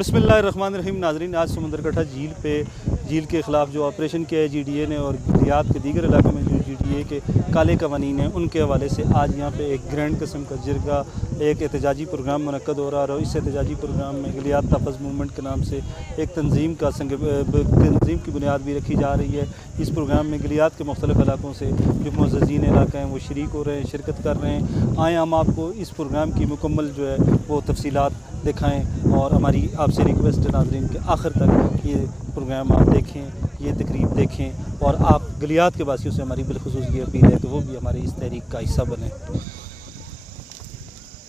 बिस्मिल्लाहिर्रहमानिर्रहीम। नाज़रीन, आज समंदरकट्टा झील के ख़िलाफ़ जो ऑपरेशन किया है GDA ने और गलियात के दीगर इलाकों में जो GDA के काले कवानीन हैं उनके हवाले से आज यहाँ पे एक ग्रैंड किस्म का जिरगा एक एहतजाजी प्रोग्राम मुनक्कद हो रहा है। और इस एहतजाजी प्रोग्राम में गलियात तहफ़्फ़ुज़ मूवमेंट के नाम से एक तंजीम की बुनियाद भी रखी जा रही है। इस प्रोग्राम में गलियात के मुख्तलिफ़ इलाकों से जो मुअज़्ज़ज़ीन इलाक़ा हैं वो शरीक हो रहे हैं, शिरकत कर रहे हैं। आए हम आपको इस प्रोग्राम की मुकम्मल जो है वो तफसीलात दिखाएं और हमारी आपसे रिक्वेस्ट है नाज़रीन के आखिर तक ये प्रोग्राम आप देखें, ये तकरीब देखें और आप गलियात के वासियों से हमारी बिलखुसूस ये अपील है कि वो भी हमारी इस तहरीक का हिस्सा बने।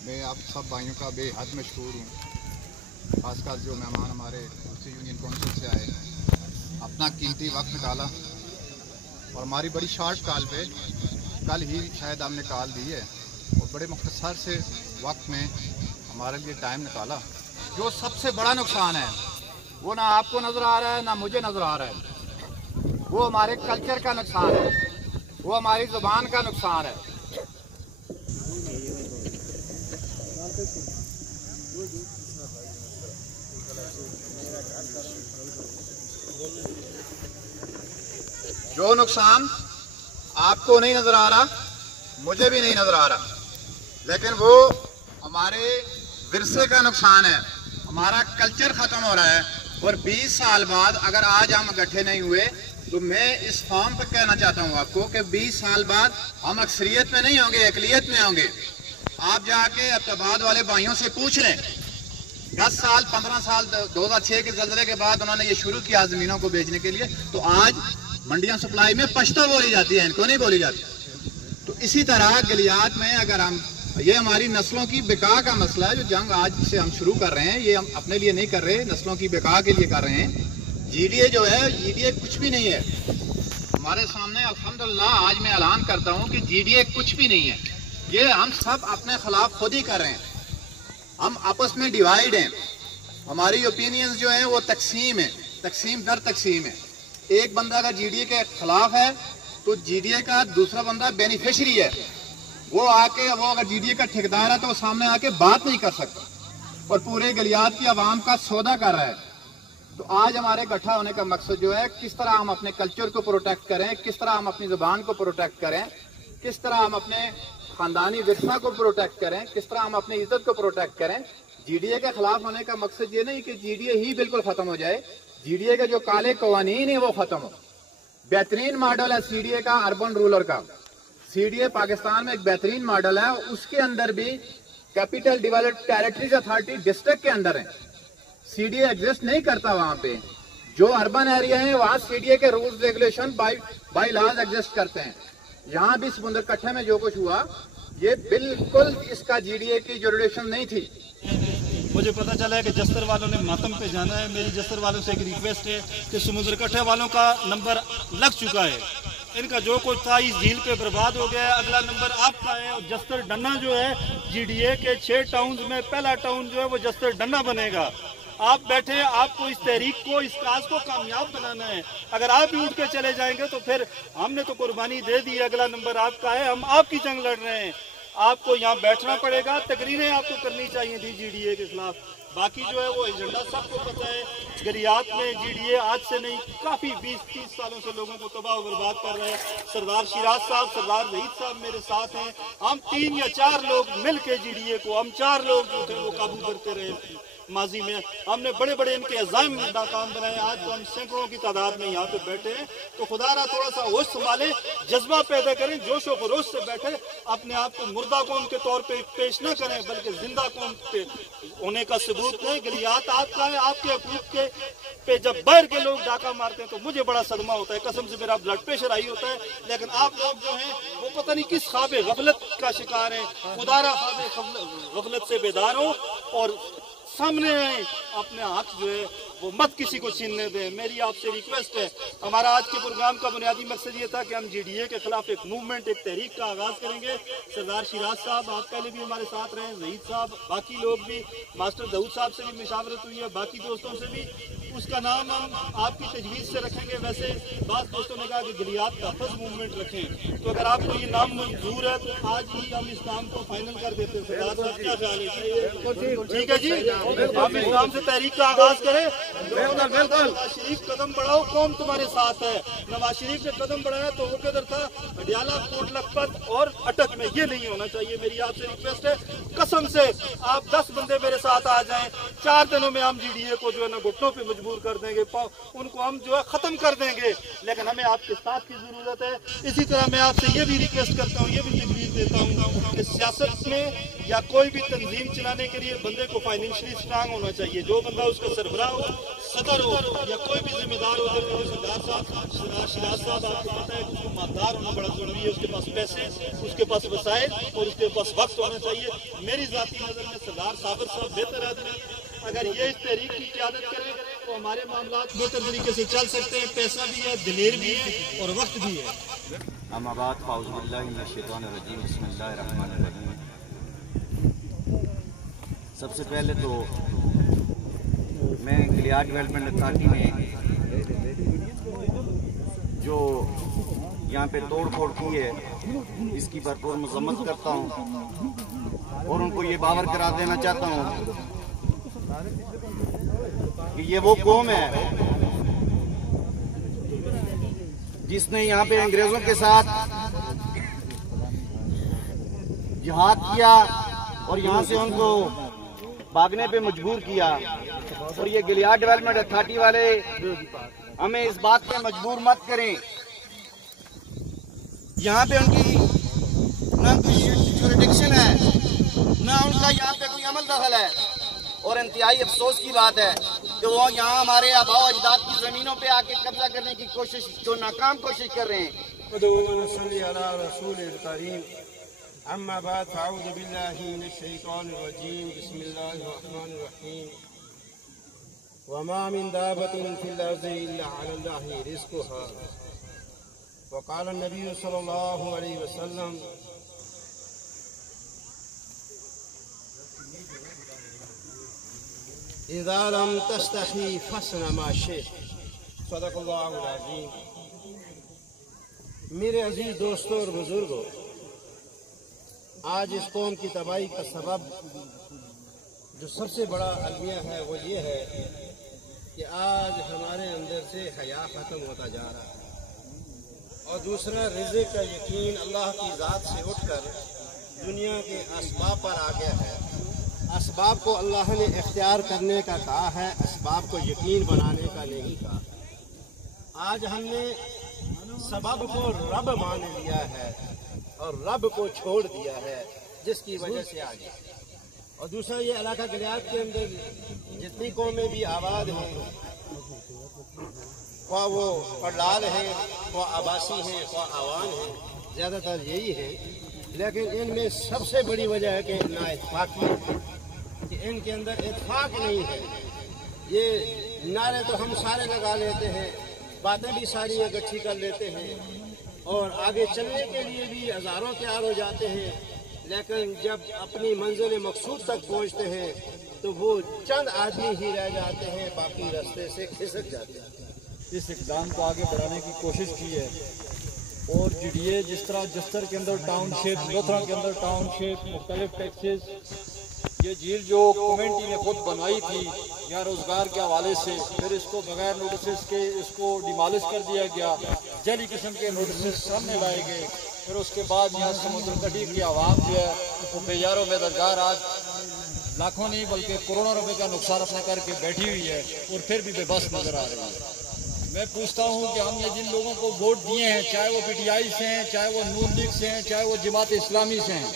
मैं आप सब भाइयों का बेहद मशहूर हूँ, खासकर जो मेहमान हमारे दूसरी यूनियन काउंसिल से आए, अपना कीमती वक्त निकाला और हमारी बड़ी शॉर्ट कॉल पे कल ही शायद हमने कॉल दी है और बड़े मुख्तसर से वक्त में हमारे लिए टाइम निकाला। जो सबसे बड़ा नुकसान है वो ना आपको नज़र आ रहा है ना मुझे नज़र आ रहा है, वो हमारे कल्चर का नुकसान है, वो हमारी ज़ुबान का नुकसान है। जो नुकसान आपको नहीं नज़र आ रहा, मुझे भी नहीं नज़र आ रहा, लेकिन वो हमारे विरसे का नुकसान है। हमारा कल्चर ख़त्म हो रहा है और 20 साल बाद अगर आज हम इकट्ठे नहीं हुए तो मैं इस फॉर्म पर कहना चाहता हूँ आपको कि 20 साल बाद हम अक्सरियत में नहीं होंगे, अक़लियत में होंगे। आप जाके अब्ताबाद वाले भाइयों से पूछ लें, 10 साल 15 साल 2006 के ज़ल्ज़ले के बाद उन्होंने ये शुरू किया ज़मीनों को बेचने के लिए, तो आज मंडियाँ सप्लाई में पश्तो बोली जाती है, इनको नहीं बोली जाती। तो इसी तरह गलियात में अगर हम, ये हमारी नस्लों की बेका का मसला है, जो जंग आज से हम शुरू कर रहे हैं, ये हम अपने लिए नहीं कर रहे, नस्लों की बेका के लिए कर रहे हैं। GDA जो है, GDA कुछ भी नहीं है हमारे सामने। अल्हम्दुलिल्लाह आज मैं ऐलान करता हूँ कि GDA कुछ भी नहीं है। ये हम सब अपने खिलाफ खुद ही कर रहे हैं, हम आपस में डिवाइड हैं। हमारी ओपिनियंस जो है वो तकसीम है, तकसीम दर तकसीम है। एक बंदा अगर GDA के खिलाफ है तो GDA का दूसरा बंदा बेनिफिशरी है, वो अगर GDA का ठेकेदार है तो वो सामने आके बात नहीं कर सकता और पूरे गलियात की आवाम का सौदा कर रहा है। तो आज हमारे इकट्ठा होने का मकसद जो है, किस तरह हम अपने कल्चर को प्रोटेक्ट करें, किस तरह हम अपनी ज़ुबान को प्रोटेक्ट करें, किस तरह हम अपने ख़ानदानी विरसा को प्रोटेक्ट करें, किस तरह हम अपनी इज्जत को प्रोटेक्ट करें। GDA के खिलाफ होने का मकसद ये नहीं कि GDA ही बिल्कुल ख़त्म हो जाए, GDA के जो काले कवानीन है वो ख़त्म हो। बेहतरीन मॉडल है CDA का, अर्बन रूरल का। CDA पाकिस्तान में एक बेहतरीन मॉडल है, उसके अंदर भी capital developed territories authority district के अंदर है। CDA एग्जिस्ट नहीं करता वहां पे। जो अर्बन एरिया है वहां CDA के rules regulation bylaws exist करते हैं। यहाँ भी समंदरकट्टा में जो कुछ हुआ ये बिल्कुल इसका GDA की जुरिडिक्शन नहीं थी। मुझे पता चला है कि जस्तर वालों ने मातम पे जाना है। मेरी जस्तर वालों से एक रिक्वेस्ट है कि समंदरकट्टा वालों का नंबर लग चुका है, इनका जो कुछ था इस झील पे बर्बाद हो गया है। अगला नंबर आपका है और जस्तर डन्ना जो है GDA के 6 टाउन्स में पहला टाउन जो है वो जस्तर डन्ना बनेगा। आप बैठे, आपको इस तहरीक को, इस काज को कामयाब बनाना है। अगर आप भी उठ के चले जाएंगे तो फिर हमने तो कुर्बानी दे दी, अगला नंबर आपका है, हम आपकी जंग लड़ रहे हैं। आपको यहाँ बैठना पड़ेगा, तकरीरें आपको करनी चाहिए थी GDA के खिलाफ। बाकी जो है वो एजेंडा सबको पता है। गलियात में GDA आज से नहीं, काफ़ी 20-30 सालों से लोगों को तबाह और बर्बाद कर रहे हैं। सरदार शिराज साहब, सरदार रहीद साहब मेरे साथ हैं। हम 3 या 4 लोग मिल के GDA को, हम 4 लोग जो थे वो काबू करते रहे। माजी में हमने बड़े बड़े इनके अज़ाम नाकाम बनाए। आज तो हम सैकड़ों की तादाद में यहाँ पे बैठे हैं। तो खुदारा थोड़ा सा होश संभाले, जज्बा पैदा करें, जोश व खरोश से बैठे, अपने आप को मुर्दा कौम के तौर पे पेश न करें बल्कि जिंदा कौम पे होने का सबूत दें। गलियात आपका है, आपके हकूक़ पे जब बाहर के लोग डाका मारते हैं तो मुझे बड़ा सदमा होता है, कसम से मेरा ब्लड प्रेशर हाई होता है। लेकिन आप लोग जो हैं वो पता नहीं किस ख्वाब गफलत का शिकार हैं। खुदारा ख्वाब गफलत से बेदार हो और सामने आए, अपने हक जो है वो मत किसी को छीनने दें। मेरी आपसे रिक्वेस्ट है। हमारा आज के प्रोग्राम का बुनियादी मकसद ये था कि हम GDA के खिलाफ एक मूवमेंट, एक तहरीक का आगाज़ करेंगे। सरदार शिराज साहब आप पहले भी हमारे साथ रहे, जहीद साहब, बाकी लोग भी, मास्टर दाऊद साहब से भी मुशावरत हुई है, बाकी दोस्तों से भी। उसका नाम हम आपकी तजवीज़ से रखेंगे। वैसे बात दोस्तों ने कहा कि गलियात तहफ़्फ़ुज़ मूवमेंट रखें, तो अगर आपको ये नाम मंजूर है तो आज ही हम इस काम को फाइनल कर देते हैं। सरदार साहब क्या ख्याल है? ठीक है जी, हम इस नाम से तहरीक का आगाज़ करें। नवाज शरीफ कदम बढ़ाओ, कौम तुम्हारे साथ है। नवाज शरीफ ने कदम बढ़ाया तो वो किधर था? अडियाला, कोट लखपत और अटक में। ये नहीं होना चाहिए। मेरी आपसे रिक्वेस्ट है, कसम से आप 10 बंदे मेरे साथ आ जाएं, 4 दिनों में हम GDA को जो है ना घुटनों पे मजबूर कर देंगे, उनको हम जो है खत्म कर देंगे। लेकिन हमें आपके साथ की जरूरत है। इसी तरह मैं आपसे ये भी रिक्वेस्ट करता हूँ, ये भी तजवीज़ देता हूँ कि सियासत में या कोई भी तंजीम चलाने के लिए बंदे को फाइनेंशियली स्ट्रांग होना चाहिए। जो बंदा उसका सरबराह हो, सदर हो या कोई भी जिम्मेदार हो, सरदार साहब, शिराज साहब, आपको पता है कि उसको मालदार होना बड़ा जरूरी है। उसके पास पैसे, उसके पास वसाइल और उसके पास वक्त होना चाहिए। मेरी ज़ाती नज़र में सरदार साबिर साहब बेहतर आदमी, अगर ये इस तहरीक की क़यादत करें तो हमारे मामलात बेहतर तरीके से चल सकते हैं। पैसा भी है, दिलेर भी है और वक्त भी है। अम्मा बाद फ़ाउज़ु बिल्लाहि मिनश शैतानिर रजीम, बिस्मिल्लाहिर रहमानिर रहीम। सबसे पहले तो मैं गिलियाड डेवलपमेंट अथॉरिटी में जो यहाँ पे तोड़ फोड़ की है इसकी भरपूर मजम्मत करता हूँ और उनको ये बावर करा देना चाहता हूँ कि ये वो कौम है जिसने यहाँ पे अंग्रेजों के साथ जिहाद किया और यहाँ से उनको भागने पे मजबूर किया। और ये गिलियाड डेवलपमेंट अथॉरिटी वाले हमें इस बात पे मजबूर मत करें। यहाँ पे उनकी ना जुरिडिक्शन है, ना उनका यहाँ पे कोई अमल दखल है। और इंतहाई अफसोस की बात है कि वो यहाँ हमारे आबाओ अजदाद की ज़मीनों पे आके कब्जा करने की कोशिश, जो नाकाम कोशिश कर रहे हैं। अम्मा बाद फ़अऊज़ु बिल्लाहि मिनश शैतानिर रजीम, बिस्मिल्लाहिर रहमानिर रहीम। वमा मिन दाबतिन फिल अर्ज़ि इल्ला अलल्लाहि रिज़्क़ुहा। वक़ाल नबी सल्लल्लाहु अलैहि वसल्लम इज़ा लम तस्तही फस्ना मा शि'त। सदक़ल्लाहुल अज़ीम। मेरे अजीज दोस्तों और बुजुर्गों, आज इस कौम की तबाही का सबब जो सबसे बड़ा अलमिया है वो ये है कि आज हमारे अंदर से हया ख़त्म होता जा रहा है। और दूसरा, रिज़्क़ का यकीन अल्लाह की ज़ात से उठकर दुनिया के असबाब पर आ गया है। असबाब को अल्लाह ने इख्तियार करने का कहा है, असबाब को यकीन बनाने का नहीं कहा। आज हमने सबब को रब मान लिया है और रब को छोड़ दिया है, जिसकी वजह से आज। और दूसरा, ये इलाका गिलियाद के अंदर जितनी कौमें भी आबाद हैं, ख्वाह वो पड़लाल हैं, ख्वाह आबासी हैं, ख्वाह आवान हैं, ज़्यादातर यही है। लेकिन इनमें सबसे बड़ी वजह है कि नाइत्तेफ़ाकी है, कि इनके अंदर इत्तेफाक नहीं है। ये नारे तो हम सारे लगा लेते हैं, बातें भी सारी इकट्ठी कर लेते हैं और आगे चलने के लिए भी हज़ारों तैयार हो जाते हैं। लेकिन जब अपनी मंजिल मकसूद तक पहुंचते हैं तो वो चंद आदमी ही रह जाते हैं, बाकी रास्ते से खिसक जाते हैं। इस इक़दाम को आगे बढ़ाने की कोशिश की है और GDA जिस तरह जस्तर के अंदर टाउनशिप, लोथरा के अंदर टाउनशिप, मुख्तलिफ टैक्सेस, ये झील जो कमेटी ने खुद बनवाई थी यहाँ रोज़गार के हवाले से, फिर इसको बगैर नोटिस के इसको डिमॉलिश कर दिया गया, जली किस्म के नोटिस सामने लाए गए। फिर उसके बाद यहाँ समुद्र तटी की आवाम जो है वो बेजारों बेदरगार आज लाखों नहीं बल्कि करोड़ों रुपए का नुकसान अपना करके बैठी हुई है और फिर भी बेबस नजर आ रही है। मैं पूछता हूँ कि हमने जिन लोगों को वोट दिए हैं, चाहे वो PTI से हैं, चाहे वो नून लीग से हैं, चाहे वो जमात इस्लामी से हैं,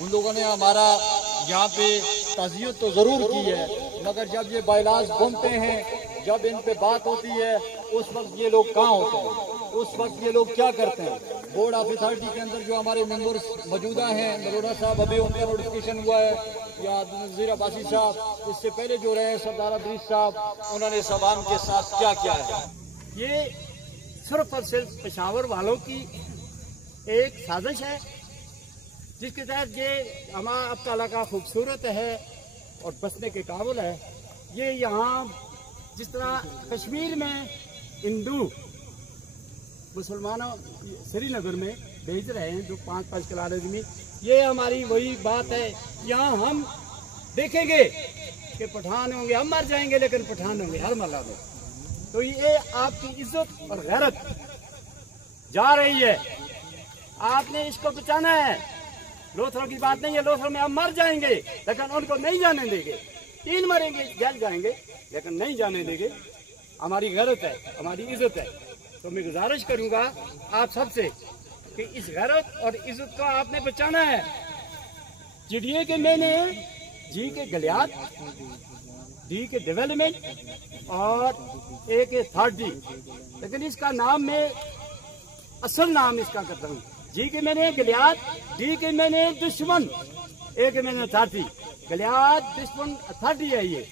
उन लोगों ने हमारा यहाँ पे ताज़ियत तो ज़रूर की है, मगर जब ये बायलाज बनते हैं, जब इन पे बात होती है, उस वक्त ये लोग कहाँ होते हैं, उस वक्त ये लोग क्या करते हैं? बोर्ड ऑफ अथॉरिटी के अंदर जो हमारे मेंबर्स मौजूदा हैं, नरोड़ा साहब अभी उनका नोटिफिकेशन हुआ है, या नज़ीर अब्बासी साहब, इससे पहले जो रहे सरदार अदरीस साहब, उन्होंने इस अवाम के साथ क्या किया है। ये सिर्फ और सिर्फ पेशावर वालों की एक साजिश है जिसके तहत ये हमारा आपका इलाका खूबसूरत है और बसने के काबिल है। ये यहाँ जिस तरह कश्मीर में हिंदू मुसलमानों श्रीनगर में भेज रहे हैं जो 5-5 किला जमीन, ये हमारी वही बात है। यहाँ हम देखेंगे कि पठान होंगे, हम मर जाएंगे लेकिन पठान होंगे हर मल्ला में। तो ये आपकी इज्जत और गैरत जा रही है, आपने इसको बचाना है। लोथरों की बात नहीं है, लोथरों में हम मर जाएंगे लेकिन उनको नहीं जाने देंगे। 3 मरेंगे, जल जाएंगे लेकिन नहीं जाने देंगे। हमारी गैरत है, हमारी इज्जत है। तो मैं गुजारिश करूंगा आप सबसे कि इस गैरत और इज्जत को आपने बचाना है। जीडीए के मैंने जी के गलियात, डी के डेवलपमेंट और ए के अथॉरिटी, लेकिन इसका नाम मैं असल नाम इसका करता हूँ। जी के मैंने गलियात, डी के मैंने दुश्मन, ए के मैंने अथॉरिटी। गलियात दुश्मन अथॉरिटी है ये।